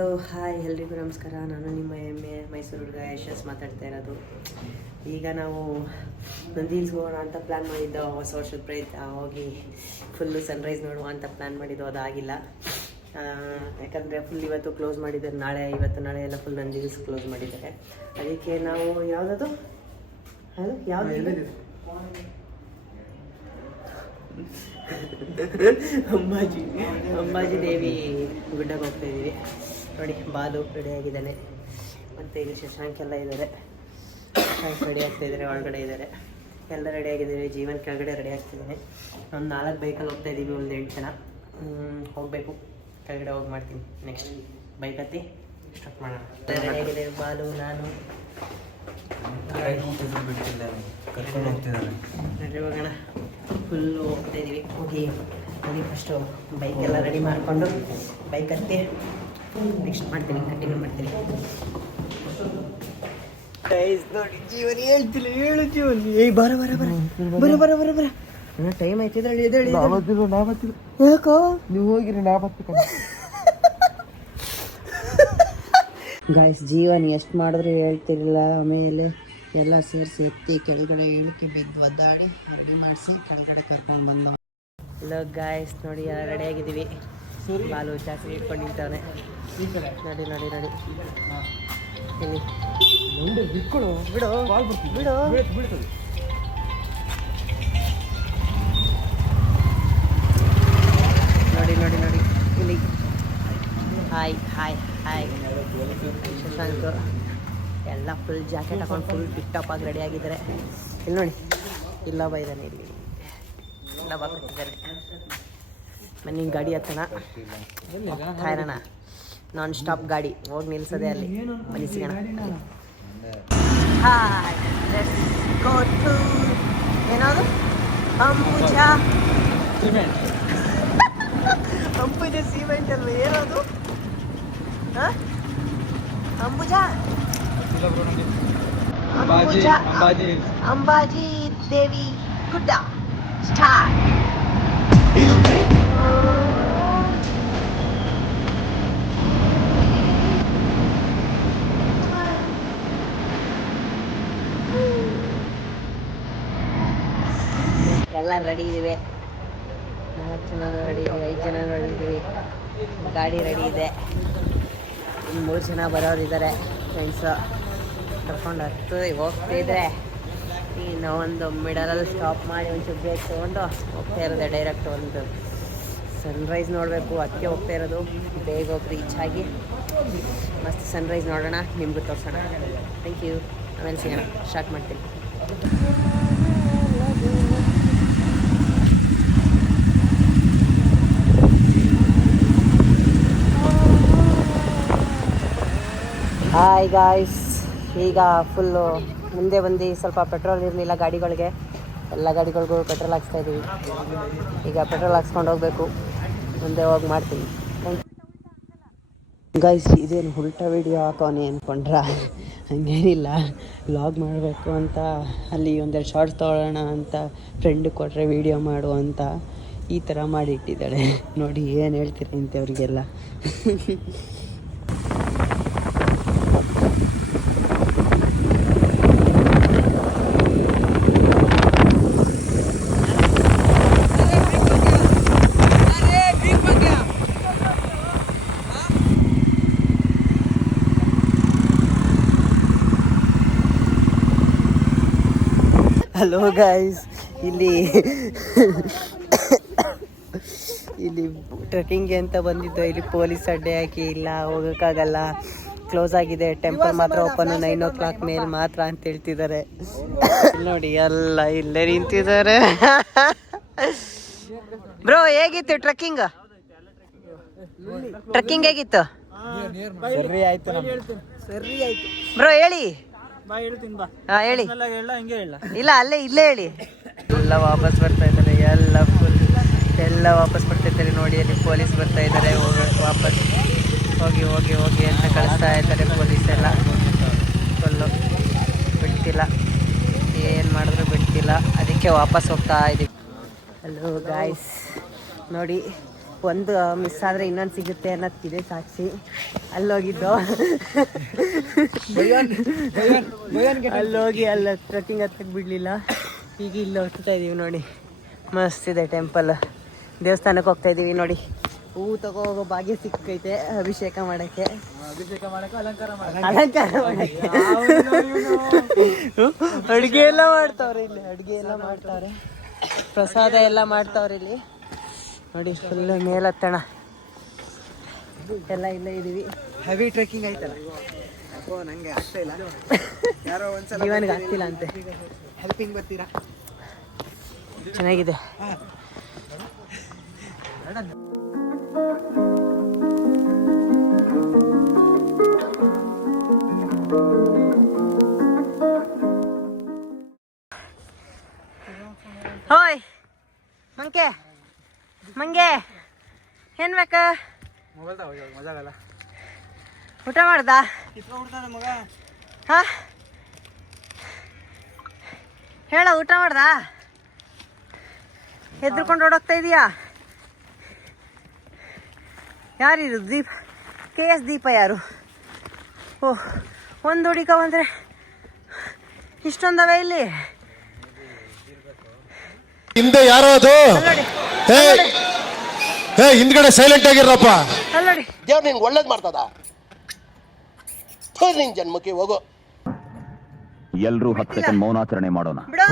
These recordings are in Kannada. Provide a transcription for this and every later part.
ಹಲೋ ಹಾಯ್ ಎಲ್ರಿಗೂ ನಮಸ್ಕಾರ. ನಾನು ನಿಮ್ಮ ಹೆಮ್ಮೆ ಮೈಸೂರು ಹುಡುಗ ಯಶಸ್ ಮಾತಾಡ್ತಾ ಇರೋದು. ಈಗ ನಾವು ನಂದಿ ಹಿಲ್ಸ್ಗೆ ಹೋಗೋಣ ಅಂತ ಪ್ಲ್ಯಾನ್ ಮಾಡಿದ್ದೋ, ಹೊಸ ವರ್ಷದ ಪ್ರಯತ್ನ ಹೋಗಿ ಫುಲ್ಲು ಸನ್ರೈಸ್ ನೋಡುವ ಅಂತ ಪ್ಲ್ಯಾನ್ ಮಾಡಿದ್ದು. ಅದಾಗಿಲ್ಲ, ಯಾಕಂದರೆ ಫುಲ್ ಇವತ್ತು ಕ್ಲೋಸ್ ಮಾಡಿದ್ದಾರೆ. ಇವತ್ತು ನಾಳೆ ಎಲ್ಲ ಫುಲ್ ನಂದಿ ಹಿಲ್ಸ್ ಕ್ಲೋಸ್ ಮಾಡಿದ್ದಾರೆ. ಅದಕ್ಕೆ ನಾವು ಯಾವುದದು ಅಂಬಾಜಿ ದೇವಿ ಗುಡ್ಡಕ್ಕೆ ಹೋಗ್ತಾ ಇದ್ದೀವಿ. ನೋಡಿ, ಬಾಲು ರೆಡಿ ಆಗಿದ್ದಾನೆ, ಮತ್ತು ಇಲ್ಲಿ ಶಶಾಂಕ್ ಎಲ್ಲ ಇದ್ದಾರೆ. ರೆಡಿ ಆಗ್ತಾ ಇದ್ದಾರೆ, ಒಳಗಡೆ ಇದ್ದಾರೆ, ಎಲ್ಲ ರೆಡಿ ಆಗಿದ್ದಾರೆ. ಜೀವನ್ ಕೆಳಗಡೆ ರೆಡಿ ಆಗ್ತಿದ್ದಾನೆ. ಒಂದು 4 ಬೈಕಲ್ಲಿ ಹೋಗ್ತಾ ಇದ್ದೀವಿ, ಒಂದು 8 ಜನ ಹೋಗಬೇಕು. ಕೆಳಗಡೆ ಹೋಗಿ ಮಾಡ್ತೀನಿ. ನೆಕ್ಸ್ಟ್ ಬೈಕ್ ಹತ್ತಿ ಸ್ಟಾರ್ಟ್ ಮಾಡೋಣ. ರೆಡಿ ಆಗಿದೆ ಬಾಲು, ನಾನು ರೆಡಿ ಹೋಗೋಣ. ಫುಲ್ಲು ಹೋಗ್ತಾ ಇದ್ದೀವಿ. ಹೋಗಿ ಅಲ್ಲಿ ಫಸ್ಟು ಬೈಕೆಲ್ಲ ರೆಡಿ ಮಾಡಿಕೊಂಡು ಬೈಕ್ ಹತ್ತಿ ನೆಕ್ಸ್ಟ್ ಮಾಡ್ತೀನಿ, ಕಂಟಿನ್ಯೂ ಮಾಡ್ತೀನಿ. ನೋಡಿ ಜೀವನ ಹೇಳ್ತಿಲ್ಲ, ಹೇಳು ಜೀವನ. ಏಯ್ ಬರ ಬರ ಬರ ಬರ ಬರ ಬರ ಬರ ಟೈಮ್ ಆಯ್ತಿದ್ರೆ ಯಾಕೋ ನೀವು ಹೋಗಿರಿ. ಗಾಯ್ಸ್, ಜೀವನ ಎಷ್ಟು ಮಾಡಿದ್ರು ಹೇಳ್ತಿರಲಿಲ್ಲ. ಆಮೇಲೆ ಎಲ್ಲ ಸೇರಿಸಿ ಎತ್ತಿ ಕೆಳಗಡೆ ಇಳಿಕೆ ಬಿದ್ದು ಒದ್ದಾಡಿ ರೆಡಿ ಮಾಡಿಸಿ ಕೆಳಗಡೆ ಕರ್ಕೊಂಡು ಬಂದವ. ಹಲೋ ಗಾಯ್ಸ್, ನೋಡಿ ರೆಡಿ ಆಗಿದ್ದೀವಿ. ಬಾಲು ಚಾಕರಿ ಇಟ್ಕೊಂಡು ನಿಂತವನೆ. ನೋಡಿ ನೋಡಿ ನೋಡಿ ಬಿಟ್ಕೊಡು, ಬಿಡು ಬಿಡು. ನೋಡಿ ನೋಡಿ ನೋಡಿ ಇಲ್ಲಿ ಹಾಯ್ ಹಾಯ್ ಹಾಯ್ ಶಶಾಂಕ್ ಎಲ್ಲ ಫುಲ್ ಜಾಕೆಟ್ ಹಾಕೊಂಡು ಫುಲ್ ಟಿಪ್ಟಾಪ್ ಆಗಿ ರೆಡಿ ಆಗಿದ್ದಾರೆ. ಇಲ್ಲಿ ನೋಡಿ, ಇಲ್ಲೊಬ್ಬ ಇದ್ದಾನೆ, ಇಲ್ಲಿ ಇಲ್ಲೊಬ್ಬ ಕಟ್ಟಿದ್ದಾರೆ. ಮನೆಗೆ ಗಾಡಿ ಹತ್ತೋಣ, ಇರೋಣ. ನಾನ್ ಸ್ಟಾಪ್ ಗಾಡಿ ಹೋಗಿ ನಿಲ್ಸೋದೆ ಅಲ್ಲಿ, ಮನೆ ಸಿಗೋಣ. ಏನದು ಅಂಬುಜಾ ಅಂಬುಜಾ ಸಿಮೆಂಟ್ ಅಲ್ವ ಏನದು? ಅಂಬುಜಾ ಅಂಬಾಜಿ ದೇವಿ ಗುಡ್ಡ ಸ್ಟಾರ್ಟ್. ಎಲ್ಲ ರೆಡಿ ಇದ್ದೀವಿ. 4 ಜನ ರೆಡಿ ಇದ್ದೀವಿ, 5 ಜನ ರೆಡಿ ಇದ್ದೀವಿ. ಗಾಡಿ ರೆಡಿ ಇದೆ. ಇನ್ನು 3 ಜನ ಬರೋರಿದ್ದಾರೆ, ಫ್ರೆಂಡ್ಸು ಕರ್ಕೊಂಡು ಹೋಗ್ತಾ ಇದ್ರೆ ಇನ್ನು ಒಂದು ಮಿಡಲಲ್ಲಿ ಸ್ಟಾಪ್ ಮಾಡಿ ಒಂಚೂರು ಬ್ರೇಕ್ ತೊಗೊಂಡು ಹೋಗ್ತಾ ಇರೋದೆ. ಡೈರೆಕ್ಟ್ ಒಂದು ಸನ್ರೈಸ್ ನೋಡಬೇಕು, ಅದಕ್ಕೆ ಹೋಗ್ತಾ ಇರೋದು. ಬೇಗ ಹೋಗಿ ರೀಚ್ ಆಗಿ ಮಸ್ತ್ ಸನ್ರೈಸ್ ನೋಡೋಣ, ನಿಮಗೂ ತೋರಿಸೋಣ. Thank you. ಆಮೇಲೆ ಸಿಗೋಣ, ಸ್ಟಾರ್ಟ್ ಮಾಡ್ತೀನಿ. ಹಾಯ್ ಗಾಯ್ಸ್, ಈಗ ಫುಲ್ಲು ಮುಂದೆ ಬಂದು ಸ್ವಲ್ಪ ಪೆಟ್ರೋಲ್ ಇರಲಿಲ್ಲ ಗಾಡಿಗಳಿಗೆ. ಎಲ್ಲ ಗಾಡಿಗಳಿಗೂ ಪೆಟ್ರೋಲ್ ಹಾಕ್ಸ್ತಾ ಇದ್ದೀವಿ. ಈಗ ಪೆಟ್ರೋಲ್ ಹಾಕ್ಸ್ಕೊಂಡು ಹೋಗಬೇಕು, ಮುಂದೆ ಹೋಗಿ ಮಾಡ್ತೀನಿ. ಗಾಯ್ಸ್, ಇದೇನು ಉಲ್ಟಾ ವಿಡಿಯೋ ಹಾಕೋನೆ ಅಂದ್ಕೊಂಡ್ರ? ಹಂಗೇನಿಲ್ಲ, ವ್ಲಾಗ್ ಮಾಡಬೇಕು ಅಂತ ಅಲ್ಲಿ ಒಂದೆರಡು ಶಾರ್ಟ್ಸ್ ತೊಗೊಳ್ಳೋಣ ಅಂತ ಫ್ರೆಂಡ್ ಕೊಟ್ಟರೆ ವಿಡಿಯೋ ಮಾಡು ಅಂತ ಈ ಥರ ಮಾಡಿ ಇಟ್ಟಿದ್ದಾಳೆ. ನೋಡಿ ಏನು ಹೇಳ್ತೀರಿ ಇಂಥವ್ರಿಗೆಲ್ಲ. ಹಲೋ ಗಾಯ್ಸ್, ಇಲ್ಲಿ ಟ್ರೆಕ್ಕಿಂಗ್ಗೆ ಅಂತ ಬಂದಿದ್ದು. ಇಲ್ಲಿ ಪೊಲೀಸ್ ಅಡ್ಡೆ ಹಾಕಿ ಇಲ್ಲ ಹೋಗೋಕ್ಕಾಗಲ್ಲ, ಕ್ಲೋಸ್ ಆಗಿದೆ. ಟೆಂಪಲ್ ಮಾತ್ರ ಓಪನ್ 9 o'clock ಮೇಲೆ ಮಾತ್ರ ಅಂತ ಹೇಳ್ತಿದ್ದಾರೆ. ನೋಡಿ ಎಲ್ಲ ಇಲ್ಲೇ ನಿಂತಿದ್ದಾರೆ. ಬ್ರೋ, ಹೇಗಿತ್ತು ಟ್ರೆಕ್ಕಿಂಗ್? ಹೇಗಿತ್ತು ಬ್ರೋ? ಹೇಳಿ. ಹೇಳಿ. ಇಲ್ಲ, ಇಲ್ಲೇ ಹೇಳಿ. ಎಲ್ಲ ವಾಪಸ್ ಬರ್ತಾ ಇದ್ದಾರೆ, ಎಲ್ಲ ವಾಪಸ್ ಬರ್ತಾ ಇದ್ದಾರೆ. ನೋಡಿ, ಅಲ್ಲಿ ಪೊಲೀಸ್ ಬರ್ತಾ ಇದ್ದಾರೆ. ವಾಪಸ್ ಹೋಗಿ ಹೋಗಿ ಹೋಗಿ ಅಂತ ಕಳಿಸ್ತಾ ಇದ್ದಾರೆ ಪೊಲೀಸ್ ಎಲ್ಲ. ಫುಲ್ಲು ಬಿಡ್ತಿಲ್ಲ, ಏನು ಮಾಡಿದ್ರು ಬಿಡ್ತಿಲ್ಲ. ಅದಕ್ಕೆ ವಾಪಸ್ ಹೋಗ್ತಾ ಇದ್ದೀವಿ. ಹಲೋ ಗಾಯ್ಸ್, ನೋಡಿ ಒಂದು ಮಿಸ್ ಆದರೆ ಇನ್ನೊಂದು ಸಿಗುತ್ತೆ ಅನ್ನೋದಕ್ಕಿದೆ ಸಾಕ್ಷಿ. ಅಲ್ಲೋಗಿದ್ದು ಅಲ್ಲೋಗಿ ಅಲ್ಲಿ ಟ್ರೆಕ್ಕಿಂಗ್ ಹತ್ತಕ್ಕೆ ಬಿಡಲಿಲ್ಲ. ಈಗ ಇಲ್ಲಿ ಹೋಗ್ತಾ ಇದ್ದೀವಿ ನೋಡಿ, ಮಸ್ತ್ ಇದೆ ಟೆಂಪಲ್. ದೇವಸ್ಥಾನಕ್ಕೆ ಹೋಗ್ತಾ ಇದ್ದೀವಿ ನೋಡಿ. ಹೂ ತಗೋ ಹೋಗೋ ಭಾಗ್ಯ ಸಿಕ್ಕೈತೆ ಅಭಿಷೇಕ ಮಾಡೋಕ್ಕೆ, ಅಲಂಕಾರ ಮಾಡೋಕ್ಕೆ. ಅಡುಗೆ ಎಲ್ಲ ಮಾಡ್ತಾವ್ರೆ ಇಲ್ಲಿ, ಅಡುಗೆ ಎಲ್ಲ ಮಾಡ್ತಾವ್ರೆ, ಪ್ರಸಾದ ಎಲ್ಲ ಮಾಡ್ತಾವ್ರೆ ಇಲ್ಲಿ ನೋಡಿ. ಫುಲ್ ಮೇಲತ್ತಣ ಎಲ್ಲ ಇಲ್ಲೇ ಇದ್ದೀವಿ. ಹೆವಿ ಟ್ರೆಕ್ಕಿಂಗ್ ಆಯ್ತಲ್ಲ, ನಂಗೆ ಆಗ್ತಾ ಇಲ್ಲ. ಯಾರೋ ಒಂದ್ಸಲ ಜೀವನಿಗೆ ಆಗ್ತಿಲ್ಲ ಅಂತೆ. ಹೆಲ್ಪಿಂಗ್ ಬರ್ತೀರಾ? ಚೆನ್ನಾಗಿದೆ. ಹೋಯ್ ಮಂಕೆ ಮಂಗೆ ಏನ್ ಬೇಕ? ಮೊಬೈಲ್ ತಗೋ, ಮಜಾಗಲ್ಲ. ಊಟ ಮಾಡ್ದ? ಕಿತ್ಕೊಂಡ್ಬಿಡ್ತಾನೆ ಮಗ. ಹಾ ಹೇಳ, ಊಟ ಮಾಡ್ದ? ಹೆದ್ರಕೊಂಡು ಓಡೋಗ್ತಾ ಇದೀಯಾ? ಯಾರಿರು? ದೀಪ, KS ದೀಪ ಯಾರು? ಓಹ್, ಒಂದು ಹುಡುಕ ಬಂದರೆ ಇಷ್ಟೊಂದವೆ ಇಲ್ಲಿ. ಹಿಂದೆ ಯಾರೋ ಅದು? ಹಿಂದ್ಗಡೆ ಸೈಲೆಂಟ್ ಆಗಿರಪ್ಪ. ಅಲ್ಲೋಡಿ, ದೇವ್ರು ನಿನ್ಗೆ ಒಳ್ಳೇದು ಮಾಡ್ತದ. ನಿನ್ ಜನ್ಮಕ್ಕೆ ಹೋಗೋ. ಎಲ್ರೂ 10 ಸೆಕೆಂಡ್ ಮೌನಾಚರಣೆ ಮಾಡೋಣ. ಬಿಡೋ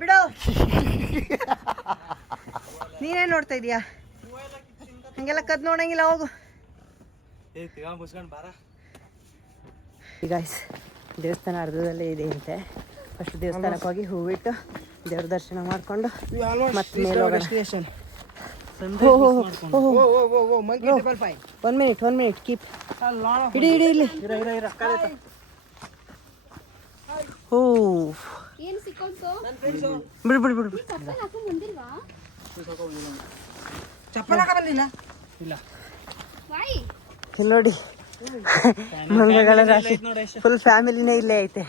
ಬಿಡೋ. ನೀನೇನ್ ನೋಡ್ತಾ ಇದೀಯಾ? ಹಂಗೆಲ್ಲ ಕದ್ ನೋಡಂಗಿಲ್ಲ, ಹೋಗು. ಗಾಯ್ಸ್, ದೇವಸ್ಥಾನ ಅರ್ಧದಲ್ಲೇ ಇದೆ ಅಂತೆ. ಫಸ್ಟ್ ದೇವಸ್ಥಾನಕ್ಕೆ ಹೋಗಿ ಹೂವಿಟ್ಟು ದೇವ್ರ ದರ್ಶನ ಮಾಡ್ಕೊಂಡು ಮತ್ತೆ ಮೇಲೆ ಹೋಗೋಣ. One minute keep. ಇಡಿ ಇಲ್ಲಿ. ಓ ಬಿಡು. ಚಪ್ಪಲ್ ಹಾಕ ಬಂದಿಲ್ಲ. ಇಲ್ಲಿ ನೋಡಿ, ಮಂಗಗಳ ರಾಶಿ. ಫುಲ್ ಫ್ಯಾಮಿಲಿನೇ ಇಲ್ಲೇ ಐತೆ.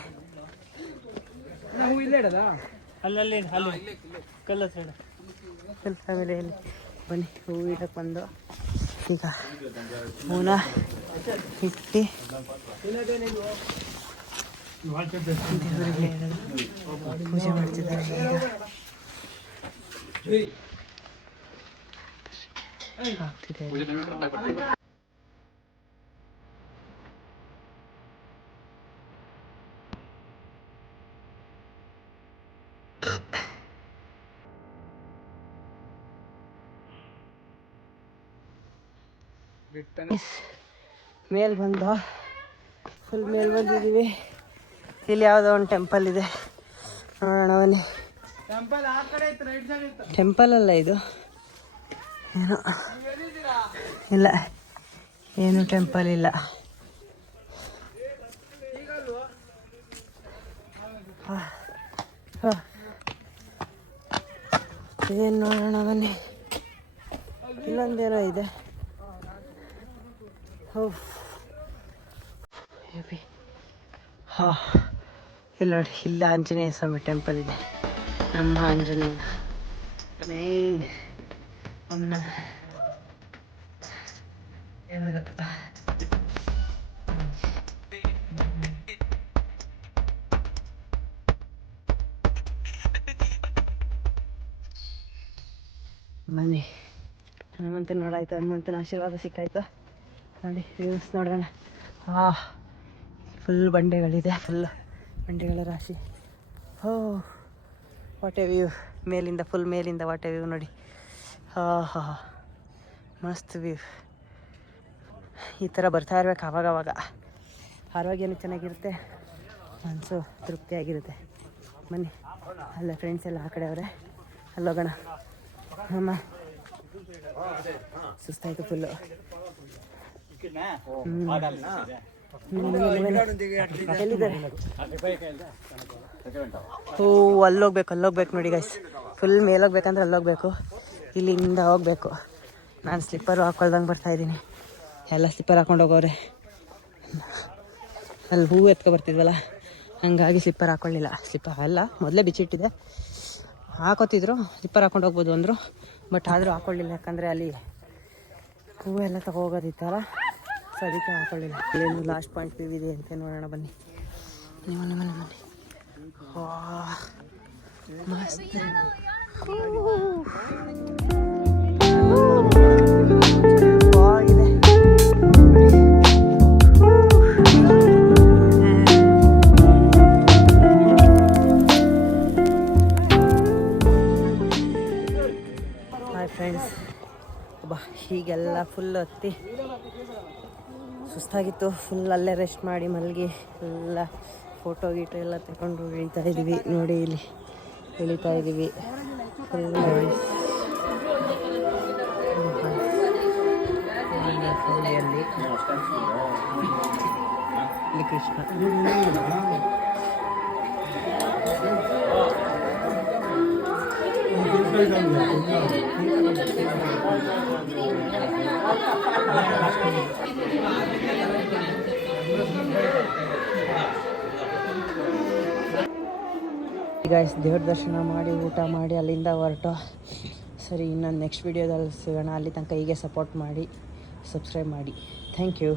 ಫುಲ್ ಫ್ಯಾಮಿಲಿಯಲ್ಲಿ ಬನ್ನಿ, ಹೂವು ಇಡಕ್ಕೆ ಬಂದು ಈಗ ಹೂನ ಇಟ್ಟು ದೇವರಿಗೆ ಪೂಜೆ ಮಾಡ್ತಿದ್ದಾರೆ. ಈಗ ಆಗ್ತಿದೆ. ಮೇಲ್ ಬಂದು ಫುಲ್ ಮೇಲ್ ಬಂದಿದ್ದೀವಿ. ಇಲ್ಲಿ ಯಾವುದೋ ಒಂದು ಟೆಂಪಲ್ ಇದೆ, ನೋಡೋಣ ಬನ್ನಿ. ಟೆಂಪಲ್ ಅಲ್ಲ ಇದು, ಏನೋ ಇಲ್ಲ, ಏನು ಟೆಂಪಲ್ ಇಲ್ಲ. ಇದೇನು ನೋಡೋಣ ಬನ್ನಿ. ಇಲ್ಲೊಂದೇನೋ ಇದೆ. ಇಲ್ಲಿ ನೋಡಿ, ಇಲ್ಲ ಆಂಜನೇಯ ಸ್ವಾಮಿ ಟೆಂಪಲ್ ಇದೆ. ನಮ್ಮ ಆಂಜನೇಯ ಬನ್ನಿ. ಹನುಮಂತನ ನೋಡಾಯ್ತು, ಹನುಮಂತನ ಆಶೀರ್ವಾದ ಸಿಕ್ಕಾಯ್ತು ನೋಡಿ. ವ್ಯೂಸ್ ನೋಡೋಣ. ಫುಲ್ ಬಂಡೆಗಳಿದೆ, ಫುಲ್ ಬಂಡೆಗಳ ರಾಶಿ. ಹೋ, ವಾಟ್ ಎ ವ್ಯೂ. ಮೇಲಿಂದ ಫುಲ್ ಮೇಲಿಂದ ವಾಟ್ ಎ ವ್ಯೂ ನೋಡಿ. ಹಾ ಮಸ್ತ್ ವ್ಯೂ. ಈ ಥರ ಬರ್ತಾ ಇರ್ಬೇಕು ಆವಾಗವಾಗ. ಆರೋಗ್ಯನೂ ಚೆನ್ನಾಗಿರುತ್ತೆ, ಮನಸ್ಸು ತೃಪ್ತಿಯಾಗಿರುತ್ತೆ. ಬನ್ನಿ, ಅಲ್ಲ ಫ್ರೆಂಡ್ಸ್ ಎಲ್ಲ ಆ ಕಡೆ ಅವರೇ, ಅಲ್ಲೋಗೋಣ. ಅಮ್ಮ ಸುಸ್ತಾಯಿತು ಫುಲ್ಲು. ಹೋ, ಅಲ್ಲೋಗ್ಬೇಕು ನೋಡಿ ಗೈಸ್. ಫುಲ್ ಮೇಲೋಗ್ಬೇಕಂದ್ರೆ ಅಲ್ಲೋಗ್ಬೇಕು, ಇಲ್ಲಿಂದ ಹೋಗ್ಬೇಕು. ನಾನು ಸ್ಲಿಪ್ಪರು ಹಾಕೊಳ್ದಂಗೆ ಬರ್ತಾಯಿದ್ದೀನಿ. ಎಲ್ಲ ಸ್ಲಿಪ್ಪರ್ ಹಾಕೊಂಡು ಹೋಗೋರೆ. ಅಲ್ಲಿ ಹೂವು ಎತ್ಕೊ ಬರ್ತಿದ್ವಲ್ಲ, ಹಂಗಾಗಿ ಸ್ಲಿಪ್ಪರ್ ಹಾಕೊಳ್ಳಿಲ್ಲ. ಸ್ಲಿಪ್ಪರ್ ಅಲ್ಲ, ಮೊದಲೇ ಬಿಚ್ಚಿಟ್ಟಿದೆ. ಹಾಕೋತಿದ್ರು ಜಿಪ್ಪರ್ ಹಾಕೊಂಡು ಹೋಗ್ಬೋದು ಅಂದರು. ಬಟ್ ಆದರೂ ಹಾಕೊಳ್ಳಿಲ್ಲ, ಯಾಕಂದರೆ ಅಲ್ಲಿ ಹೂವೆಲ್ಲ ತಗೋಗೋದಿತ್ತಲ್ಲ, ಸೊ ಅದಕ್ಕೆ ಹಾಕೊಳ್ಳಿಲ್ಲ. ಅಲ್ಲೇನು ಲಾಸ್ಟ್ ಪಾಯಿಂಟ್ ವ್ಯೂ ಇದೆ ಅಂತ ನೋಡೋಣ ಬನ್ನಿ. ಬನ್ನಿ ಮಸ್ತ್. ಹಾಯ್ ಫ್ರೆಂಡ್ಸ್, ಹೀಗೆಲ್ಲ ಫುಲ್ ಹತ್ತಿ ಸುಸ್ತಾಗಿತ್ತು. ಫುಲ್ ಅಲ್ಲೇ ರೆಸ್ಟ್ ಮಾಡಿ ಮಲಗಿ ಎಲ್ಲ ಫೋಟೋ ಗೀಟೋ ಎಲ್ಲ ತಗೊಂಡು ಇಳಿತಾ ಇದ್ದೀವಿ. ನೋಡಿ ಇಲ್ಲಿ ಇಳಿತಾ ಇದ್ದೀವಿ. ಫುಲ್ ಇಲ್ಲಿ ಕೃಷ್ಣ. ಗೈಸ್, ದೇವ್ರ ದರ್ಶನ ಮಾಡಿ ಊಟ ಮಾಡಿ ಅಲ್ಲಿಂದ ಹೊರಟು. ಸರಿ, ಇನ್ನೊಂದು ನೆಕ್ಸ್ಟ್ ವೀಡಿಯೋದಲ್ಲಿ ಸಿಗೋಣ. ಅಲ್ಲಿ ತನಕ ಹೀಗೆ ಸಪೋರ್ಟ್ ಮಾಡಿ, ಸಬ್ಸ್ಕ್ರೈಬ್ ಮಾಡಿ. Thank you.